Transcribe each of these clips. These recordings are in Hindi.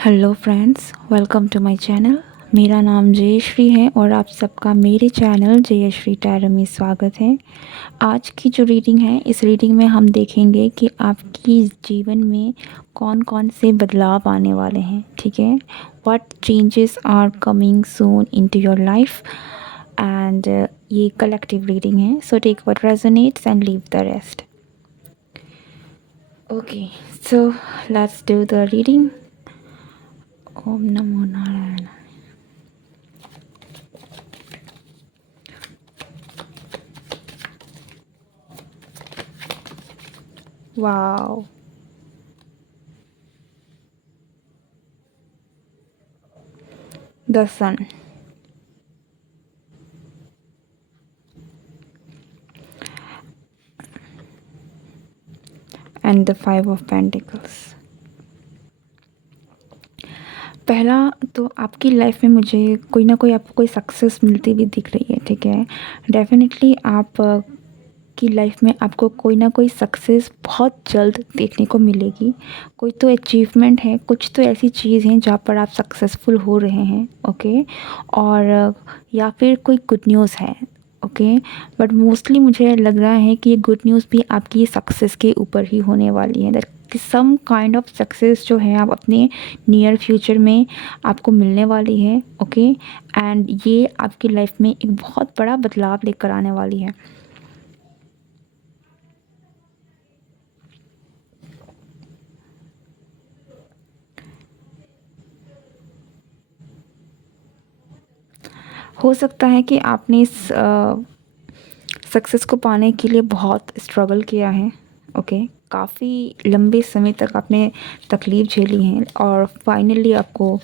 Hello friends, welcome to my channel. मेरा नाम जयश्री है और आप सबका मेरे चैनल जयश्री टैरो में स्वागत है। आज की जो रीडिंग है, इस रीडिंग में हम देखेंगे कि आपकी जीवन में कौन कौन से बदलाव आने वाले हैं। ठीक है, what changes are coming soon into your life and ये कलेक्टिव रीडिंग है, so take what resonates and leave the rest. Okay, so let's do the reading. Om नमो Narayan. Wow. The Sun. And the Five of Pentacles. पहला तो आपकी लाइफ में मुझे कोई ना कोई आपको कोई सक्सेस मिलती हुई दिख रही है। ठीक है, डेफिनेटली आप की लाइफ में आपको कोई ना कोई सक्सेस बहुत जल्द देखने को मिलेगी। कोई तो अचीवमेंट है, कुछ तो ऐसी चीज़ है जहाँ पर आप सक्सेसफुल हो रहे हैं। ओके, और या फिर कोई गुड न्यूज़ है। ओके, बट मोस्टली मुझे लग रहा है कि ये गुड न्यूज़ भी आपकी सक्सेस के ऊपर ही होने वाली है। दैट कि सम काइंड ऑफ सक्सेस जो है आप अपने नियर फ्यूचर में आपको मिलने वाली है। ओके, एंड ये आपकी लाइफ में एक बहुत बड़ा बदलाव लेकर आने वाली है। हो सकता है कि आपने इस सक्सेस को पाने के लिए बहुत स्ट्रगल किया है। ओके, काफ़ी लंबे समय तक आपने तकलीफ़ झेली है और फाइनली आपको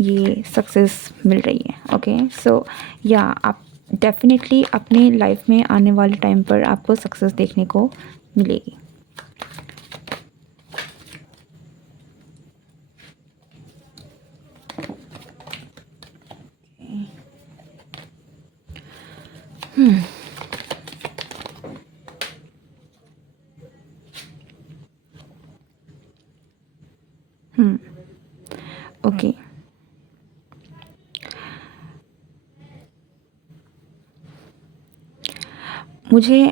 ये सक्सेस मिल रही है। ओके, सो या आप डेफिनेटली अपने लाइफ में आने वाले टाइम पर आपको सक्सेस देखने को मिलेगी। ओके, मुझे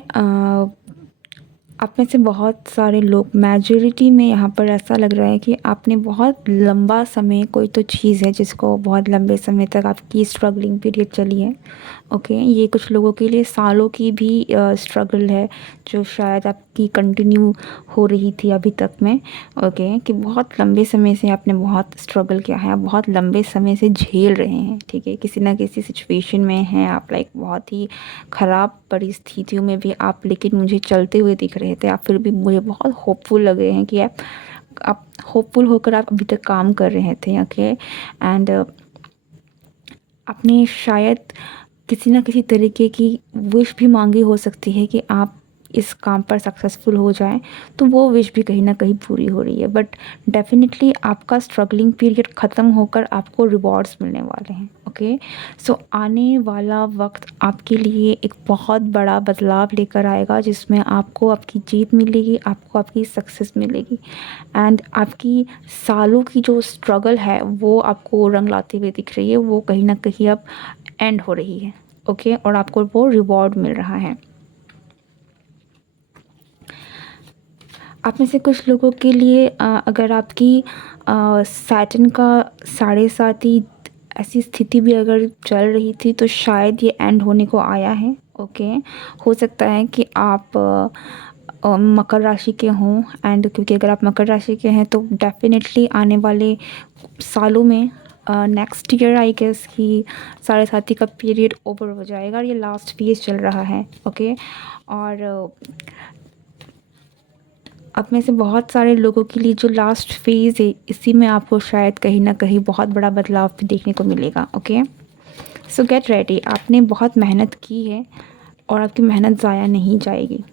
आप में से बहुत सारे लोग, मेजॉरिटी में यहाँ पर ऐसा लग रहा है कि आपने बहुत लंबा समय कोई तो चीज़ है जिसको बहुत लंबे समय तक आपकी स्ट्रगलिंग पीरियड चली है। ओके, ये कुछ लोगों के लिए सालों की भी स्ट्रगल है जो शायद आपकी कंटिन्यू हो रही थी अभी तक में। ओके, कि बहुत लंबे समय से आपने बहुत स्ट्रगल किया है, आप बहुत लंबे समय से झेल रहे हैं। ठीक है, किसी ना किसी सिचुएशन में हैं आप, लाइक बहुत ही ख़राब परिस्थितियों में भी आप, लेकिन मुझे चलते हुए दिख रहे थे आप। फिर भी मुझे बहुत होपफुल लग रहे हैं कि आप होपफुल होकर आप अभी तक काम कर रहे थे। ओके, एंड आपने शायद किसी न किसी तरीके की विश भी मांगी हो सकती है कि आप इस काम पर सक्सेसफुल हो जाएं, तो वो विश भी कहीं ना कहीं पूरी हो रही है। बट डेफिनेटली आपका स्ट्रगलिंग पीरियड ख़त्म होकर आपको रिवॉर्ड्स मिलने वाले हैं। ओके, सो आने वाला वक्त आपके लिए एक बहुत बड़ा बदलाव लेकर आएगा जिसमें आपको आपकी जीत मिलेगी, आपको आपकी सक्सेस मिलेगी एंड आपकी सालों की जो स्ट्रगल है वो आपको रंग लाते हुए दिख रही है। वो कहीं ना कहीं अब एंड हो रही है। ओके, और आपको वो रिवॉर्ड मिल रहा है। आप में से कुछ लोगों के लिए अगर आपकी सैटर्न का 7.5 ऐसी स्थिति भी अगर चल रही थी तो शायद ये एंड होने को आया है। ओके, हो सकता है कि आप मकर राशि के हों, एंड क्योंकि अगर आप मकर राशि के हैं तो डेफिनेटली आने वाले सालों में नेक्स्ट ईयर आई गेस कि 7.5 का पीरियड ओवर हो जाएगा और ये लास्ट फेज चल रहा है। ओके, और अब में से बहुत सारे लोगों के लिए जो लास्ट फेज़ है, इसी में आपको शायद कहीं ना कहीं बहुत बड़ा बदलाव भी देखने को मिलेगा। ओके, सो गेट रेडी। आपने बहुत मेहनत की है और आपकी मेहनत ज़ाया नहीं जाएगी।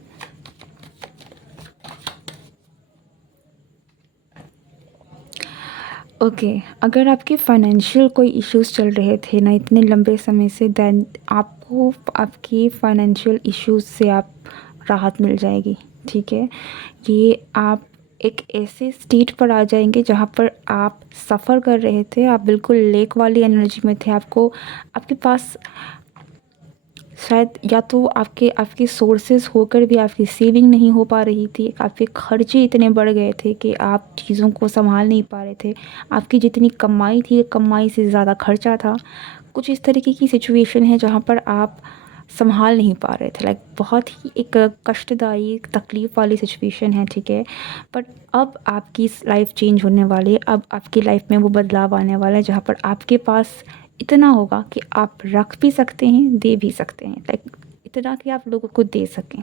ओके, अगर आपके फाइनेंशियल कोई इश्यूज़ चल रहे थे ना इतने लंबे समय से, देन आपको आपके फाइनेंशियल इश्यूज़ से आप राहत मिल जाएगी। ठीक है, ये आप एक ऐसे स्टेट पर आ जाएंगे जहाँ पर आप सफ़र कर रहे थे, आप बिल्कुल लेक वाली एनर्जी में थे, आपको आपके पास शायद या तो आपके आपके सोर्सेज होकर भी आपकी सेविंग नहीं हो पा रही थी, आपके खर्चे इतने बढ़ गए थे कि आप चीज़ों को संभाल नहीं पा रहे थे, आपकी जितनी कमाई थी कमाई से ज़्यादा खर्चा था। कुछ इस तरीके की सिचुएशन है जहाँ पर आप संभाल नहीं पा रहे थे, लाइक बहुत ही एक कष्टदायी तकलीफ़ वाली सिचुएशन है, ठीक है। बट अब आपकी लाइफ चेंज होने वाली है, अब आपकी लाइफ में वो बदलाव आने वाला है जहाँ पर आपके पास इतना होगा कि आप रख भी सकते हैं, दे भी सकते हैं, लाइक इतना कि आप लोगों को दे सकें।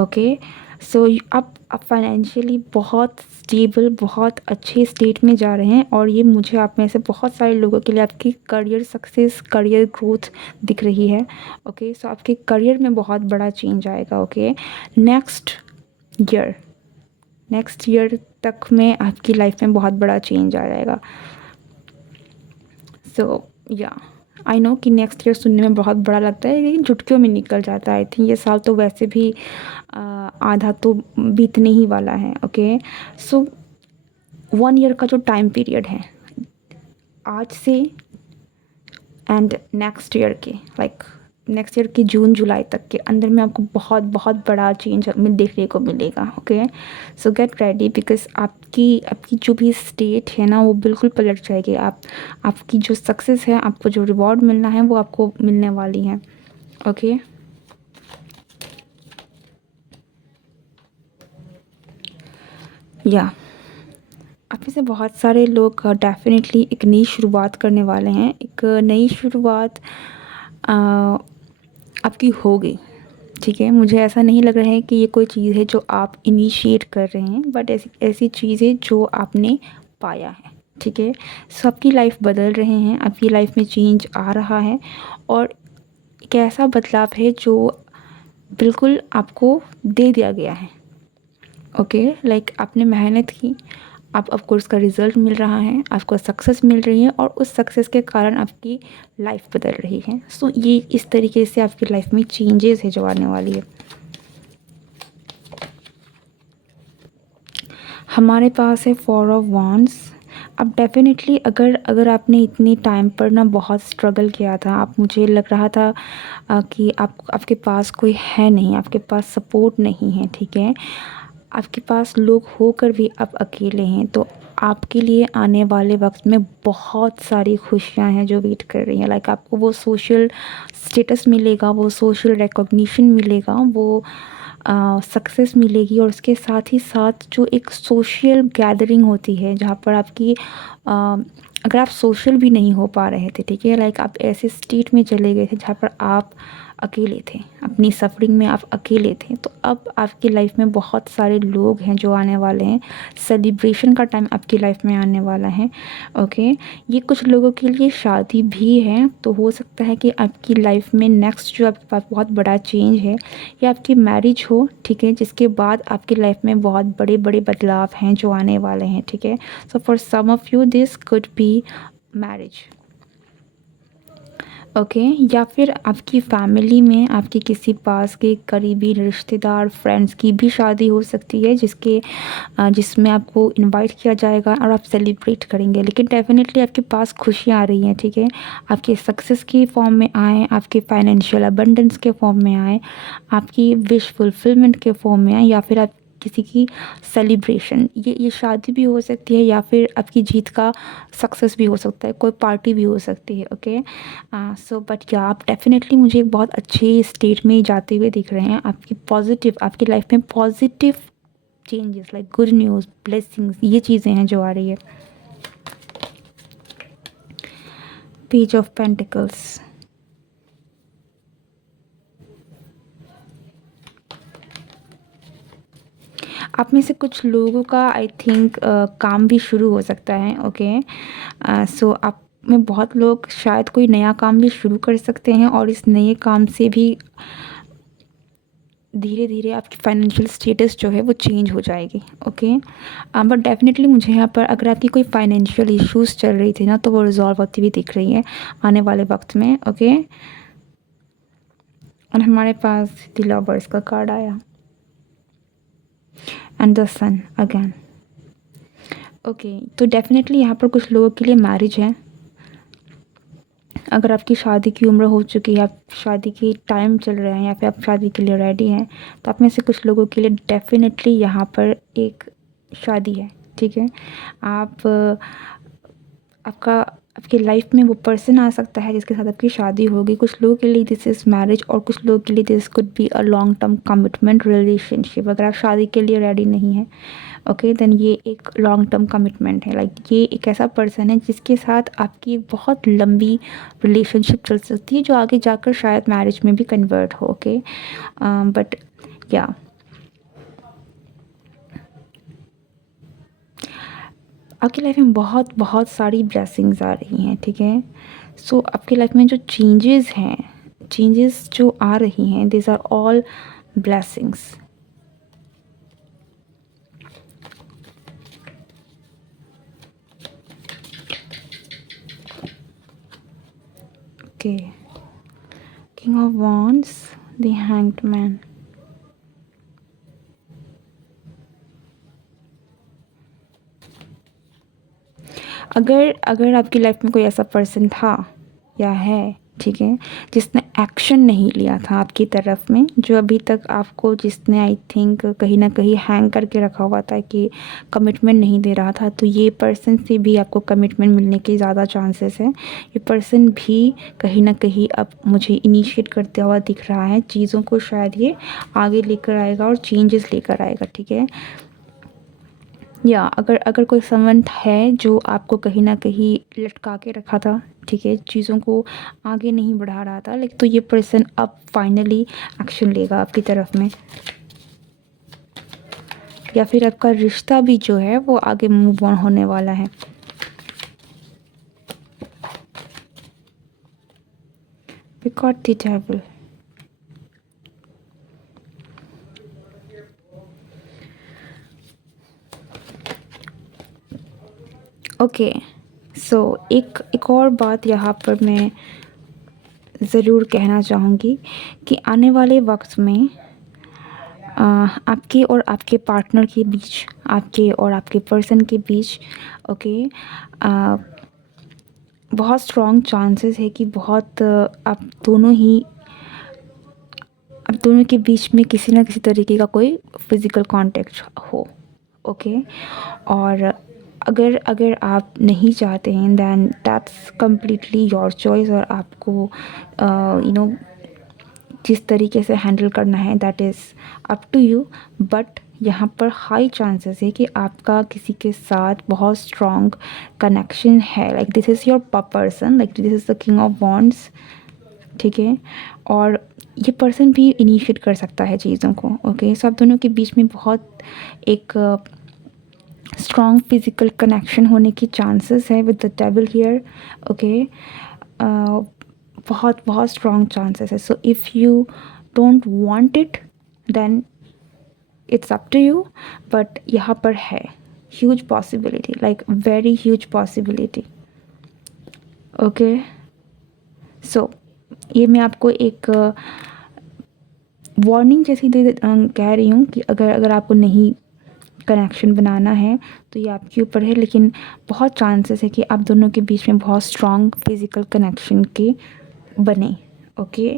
ओके, सो आप फाइनेंशियली बहुत स्टेबल, बहुत अच्छे स्टेट में जा रहे हैं, और ये मुझे आप में से बहुत सारे लोगों के लिए आपकी करियर सक्सेस, करियर ग्रोथ दिख रही है। ओके, सो आपके करियर में बहुत बड़ा चेंज आएगा। Okay, next year next year तक में आपकी लाइफ में बहुत बड़ा चेंज आ जाएगा। सो या आई नो कि नेक्स्ट ईयर सुनने में बहुत बड़ा लगता है, लेकिन चुटकियों में निकल जाता है। आई थिंक ये साल तो वैसे भी आधा तो बीतने ही वाला है। ओके, सो 1 ईयर का जो टाइम पीरियड है आज से एंड नेक्स्ट ईयर के, लाइक नेक्स्ट ईयर के जून जुलाई तक के अंदर में आपको बहुत बहुत बड़ा चेंज में देखने को मिलेगा। Okay, so get ready, because आपकी आपकी जो भी स्टेट है ना वो बिल्कुल पलट जाएगी। आपकी जो सक्सेस है, आपको जो रिवॉर्ड मिलना है वो आपको मिलने वाली है। ओके, या आप में से बहुत सारे लोग डेफ़िनेटली एक नई शुरुआत करने वाले हैं। एक नई शुरुआत आपकी होगी, ठीक है। मुझे ऐसा नहीं लग रहा है कि ये कोई चीज़ है जो आप इनिशिएट कर रहे हैं, बट ऐसी ऐसी चीज़ है जो आपने पाया है, ठीक है। सो आपकी लाइफ बदल रहे हैं, आपकी लाइफ में चेंज आ रहा है, और एक ऐसा बदलाव है जो बिल्कुल आपको दे दिया गया है। ओके, लाइक आपने मेहनत की, आपको उसका रिज़ल्ट मिल रहा है, आपको सक्सेस मिल रही है, और उस सक्सेस के कारण आपकी लाइफ बदल रही है। सो ये इस तरीके से आपकी लाइफ में चेंजेस है जो आने वाली है। हमारे पास है 4 ऑफ वांड्स। अब डेफ़िनेटली अगर अगर आपने इतनी टाइम पर ना बहुत स्ट्रगल किया था, आप मुझे लग रहा था कि आपके पास कोई है नहीं, आपके पास सपोर्ट नहीं है, ठीक है। आपके पास लोग होकर भी आप अकेले हैं, तो आपके लिए आने वाले वक्त में बहुत सारी खुशियां हैं जो वेट कर रही हैं। लाइक आपको वो सोशल स्टेटस मिलेगा, वो सोशल रिकॉग्निशन मिलेगा, वो सक्सेस मिलेगी, और उसके साथ ही साथ जो एक सोशल गैदरिंग होती है जहाँ पर आपकी अगर आप सोशल भी नहीं हो पा रहे थे, ठीक है, लाइक आप ऐसे स्टेट में चले गए थे जहाँ पर आप अकेले थे, अपनी सफ़रिंग में आप अकेले थे, तो अब आपकी लाइफ में बहुत सारे लोग हैं जो आने वाले हैं। सेलिब्रेशन का टाइम आपकी लाइफ में आने वाला है। ओके, ये कुछ लोगों के लिए शादी भी है, तो हो सकता है कि आपकी लाइफ में नेक्स्ट जो आपके पास बहुत बड़ा चेंज है या आपकी मैरिज हो, ठीक है, जिसके बाद आपकी लाइफ में बहुत बड़े बड़े बदलाव हैं जो आने वाले हैं, ठीक है। So for some of you this could be marriage. Okay, या फिर आपकी फैमिली में आपके किसी पास के करीबी रिश्तेदार, फ्रेंड्स की भी शादी हो सकती है, जिसमें आपको इनवाइट किया जाएगा और आप सेलिब्रेट करेंगे, लेकिन डेफिनेटली आपके पास खुशियाँ आ रही हैं, ठीक है। आपके सक्सेस की फॉर्म में आए, आपके फाइनेंशियल अबंडेंस के फॉर्म में आए, आपकी विश फुलफिलमेंट के फॉर्म में आए, या फिर आप किसी की सेलिब्रेशन, ये शादी भी हो सकती है, या फिर आपकी जीत का सक्सेस भी हो सकता है, कोई पार्टी भी हो सकती है। ओके, सो बट या आप डेफिनेटली मुझे एक बहुत अच्छे स्टेट में जाते हुए दिख रहे हैं। आपकी पॉजिटिव, आपकी लाइफ में positive changes, like good news, blessings, ये चीज़ें हैं जो आ रही है। पेज ऑफ पेंटिकल्स, आप में से कुछ लोगों का आई थिंक काम भी शुरू हो सकता है। ओके, सो आप में बहुत लोग शायद कोई नया काम भी शुरू कर सकते हैं, और इस नए काम से भी धीरे धीरे आपकी फाइनेंशियल स्टेटस जो है वो चेंज हो जाएगी। ओके, बट डेफिनेटली मुझे यहाँ पर अगर आपकी कोई फाइनेंशियल इश्यूज चल रही थी ना, तो वो रिजॉल्व होती हुई दिख रही है आने वाले वक्त में। ओके, और हमारे पास द लवर्स का कार्ड आया। And the sun again. Okay, तो डेफिनेटली यहाँ पर कुछ लोगों के लिए मैरिज है। अगर आपकी शादी की उम्र हो चुकी है, आप शादी की टाइम चल रहे हैं या फिर आप शादी के लिए रेडी हैं, तो आप में से कुछ लोगों के लिए डेफिनेटली यहाँ पर एक शादी है, ठीक है। आप आपका आपकी लाइफ में वो पर्सन आ सकता है जिसके साथ आपकी शादी होगी। कुछ लोगों के लिए दिस इज़ मैरिज और कुछ लोगों के लिए this could be a long term commitment relationship. अगर आप शादी के लिए रेडी नहीं हैं, ओके, देन ये एक लॉन्ग टर्म कमिटमेंट है। लाइक ये एक ऐसा पर्सन है जिसके साथ आपकी एक बहुत लंबी रिलेशनशिप चल सकती है जो आगे जाकर शायद मैरिज में भी कन्वर्ट हो। ओके, बट या आपकी लाइफ में बहुत बहुत सारी ब्लेसिंग्स आ रही हैं, ठीक है। सो आपकी लाइफ में जो चेंजेस हैं, चेंजेस जो आ रही हैं, this are all blessings. Okay, king of wands, the hanged man. अगर अगर आपकी लाइफ में कोई ऐसा पर्सन था या है, ठीक है, जिसने एक्शन नहीं लिया था आपकी तरफ में, जो अभी तक आपको जिसने आई थिंक कहीं ना कहीं हैंग करके रखा हुआ था कि कमिटमेंट नहीं दे रहा था, तो ये पर्सन से भी आपको कमिटमेंट मिलने के ज़्यादा चांसेस हैं। ये पर्सन भी कहीं ना कहीं अब मुझे इनिशिएट करते हुआ दिख रहा है चीज़ों को, शायद ये आगे लेकर आएगा और चेंजेस लेकर आएगा, ठीक है। या अगर अगर कोई समवन है जो आपको कहीं न कहीं लटका के रखा था, ठीक है, चीज़ों को आगे नहीं बढ़ा रहा था, लेकिन तो ये पर्सन अब फाइनली एक्शन लेगा आपकी तरफ में, या फिर आपका रिश्ता भी जो है वो आगे मूव ऑन होने वाला है। We got the devil. Okay, so एक और बात यहाँ पर मैं ज़रूर कहना चाहूँगी कि आने वाले वक्त में आपके और आपके पार्टनर के बीच, आपके और आपके पर्सन के बीच, ओके, बहुत स्ट्रॉन्ग चांसेस है कि बहुत आप दोनों के बीच में किसी ना किसी तरीके का कोई फिज़िकल कांटेक्ट हो, ओके। और अगर अगर आप नहीं चाहते हैं, then that's completely your choice, और आपको जिस तरीके से हैंडल करना है that is up to you. But यहाँ पर हाई चांसेस है कि आपका किसी के साथ बहुत स्ट्रॉन्ग कनेक्शन है। Like this is your person, like this is the king of wands, ठीक है। और ये पर्सन भी इनिशिएट कर सकता है चीज़ों को, ओके। सो आप दोनों के बीच में बहुत एक स्ट्रॉन्ग फिज़िकल कनेक्शन होने की चांसेस है with the devil here, okay. बहुत बहुत स्ट्रॉन्ग चांसेस है। So if you don't want it, then it's up to you, but यहाँ पर है huge possibility, like very huge possibility, okay. So ये मैं आपको एक वार्निंग जैसी कह रही हूँ कि अगर अगर आपको नहीं कनेक्शन बनाना है तो ये आपके ऊपर है, लेकिन बहुत चांसेस है कि आप दोनों के बीच में बहुत स्ट्रॉन्ग फिज़िकल कनेक्शन के बने, ओके।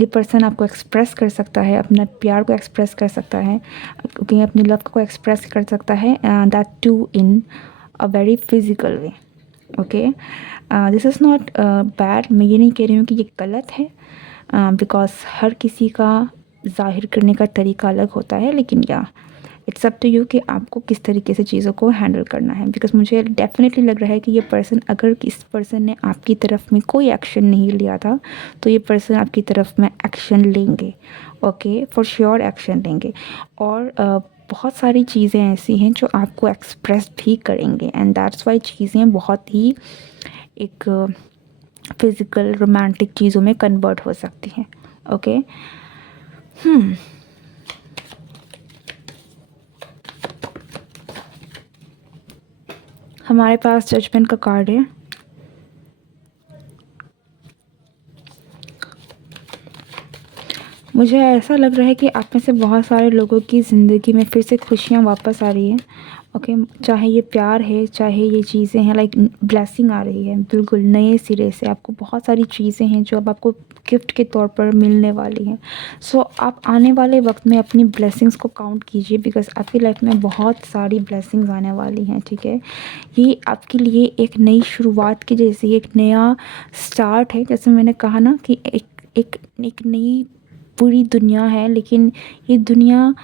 ये पर्सन आपको एक्सप्रेस कर सकता है, अपना प्यार को एक्सप्रेस कर सकता है, क्योंकि अपनी लव को एक्सप्रेस कर सकता है, that too in a very physical way, okay. This is not bad, मैं ये नहीं कह रही हूँ कि ये गलत है, बिकॉज हर किसी का ज़ाहिर करने का तरीका अलग होता है, लेकिन या इट्स अप टू यू कि आपको किस तरीके से चीज़ों को हैंडल करना है। बिकॉज मुझे डेफिनेटली लग रहा है कि ये पर्सन, अगर इस पर्सन ने आपकी तरफ में कोई एक्शन नहीं लिया था, तो ये पर्सन आपकी तरफ में एक्शन लेंगे, ओके, फॉर श्योर एक्शन लेंगे। और बहुत सारी चीज़ें ऐसी हैं जो आपको एक्सप्रेस भी करेंगे, एंड दैट्स वाई चीज़ें बहुत ही एक फिज़िकल रोमांटिक चीज़ों में कन्वर्ट हो सकती हैं, ओके। हमारे पास जजमेंट का कार्ड है। मुझे ऐसा लग रहा है कि आप में से बहुत सारे लोगों की ज़िंदगी में फिर से खुशियाँ वापस आ रही हैं। ओके, चाहे ये प्यार है, चाहे ये चीज़ें हैं, लाइक ब्लेसिंग आ रही है बिल्कुल नए सिरे से। आपको बहुत सारी चीज़ें हैं जो अब आपको गिफ्ट के तौर पर मिलने वाली हैं। सो आप आने वाले वक्त में अपनी ब्लेसिंग्स को काउंट कीजिए, बिकॉज़ आपकी लाइफ में बहुत सारी ब्लेसिंग्स आने वाली हैं, ठीक है। ये आपके लिए एक नई शुरुआत की जैसी एक नया स्टार्ट है। जैसे मैंने कहा ना कि एक नई पूरी दुनिया है, लेकिन ये दुनिया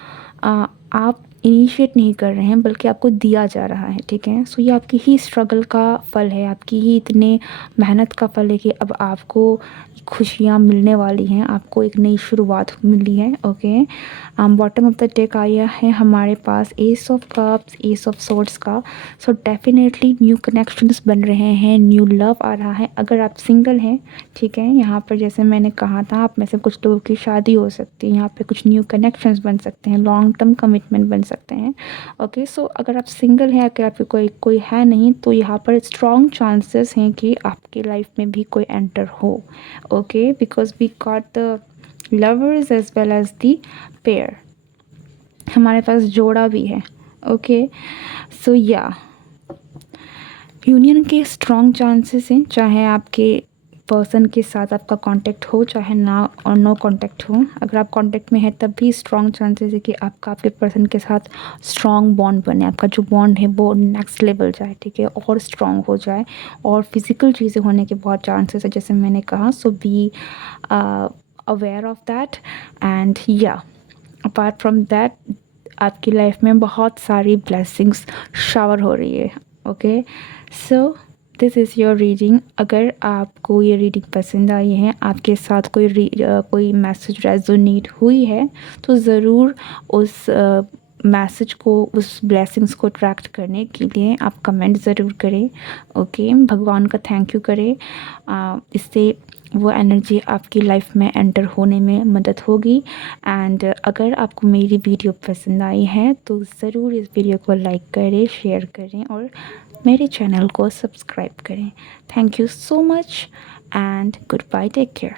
आप इनिशिएट नहीं कर रहे हैं, बल्कि आपको दिया जा रहा है, ठीक है। सो ये आपकी ही स्ट्रगल का फल है, आपकी ही इतने मेहनत का फल है कि अब आपको खुशियाँ मिलने वाली हैं, आपको एक नई शुरुआत मिली है। Okay, bottom of the deck आया है हमारे पास ace of cups, ace of swords का। सो डेफिनेटली न्यू कनेक्शंस बन रहे हैं, न्यू लव आ रहा है। अगर आप सिंगल हैं, ठीक है, यहाँ पर जैसे मैंने कहा था, आप में से कुछ लोगों की शादी हो सकती है, यहाँ पे कुछ न्यू कनेक्शंस बन सकते हैं, लॉन्ग टर्म कमिटमेंट बन सकते हैं। ओके, सो अगर आप सिंगल हैं, अगर आपके कोई कोई है नहीं, तो यहाँ पर स्ट्रॉन्ग चांसेस हैं कि आपकी लाइफ में भी कोई एंटर हो। Okay, because we got the lovers as well as the pair, हमारे पास जोड़ा भी है। ओके, सो या यूनियन के स्ट्रॉन्ग चांसेस हैं, चाहे आपके पर्सन के साथ आपका कांटेक्ट हो, चाहे ना और नो कांटेक्ट हो। अगर आप कांटेक्ट में हैं तब भी स्ट्रॉन्ग चांसेस है कि आपका आपके पर्सन के साथ स्ट्रॉन्ग बॉन्ड बने, आपका जो बॉन्ड है वो नेक्स्ट लेवल जाए, ठीक है, और स्ट्रॉन्ग हो जाए। और फिज़िकल चीज़ें होने के बहुत चांसेस है, जैसे मैंने कहा। So be aware of that. And या अपार्ट फ्रॉम दैट, आपकी लाइफ में बहुत सारी ब्लेसिंग्स शावर हो रही है। Okay, so this is your reading. अगर आपको ये रीडिंग पसंद आई है, आपके साथ कोई मैसेज रेजोनेट हुई है, तो ज़रूर उस मैसेज को, उस ब्लेसिंग्स को ट्रैक्ट करने के लिए आप कमेंट ज़रूर करें। ओके, भगवान का थैंक यू करें। इससे वो एनर्जी आपकी लाइफ में एंटर होने में मदद होगी। एंड अगर आपको मेरी वीडियो पसंद आई है तो ज़रूर इस वीडियो को लाइक करें, शेयर करें और मेरे चैनल को सब्सक्राइब करें। Thank you so much and goodbye, take care.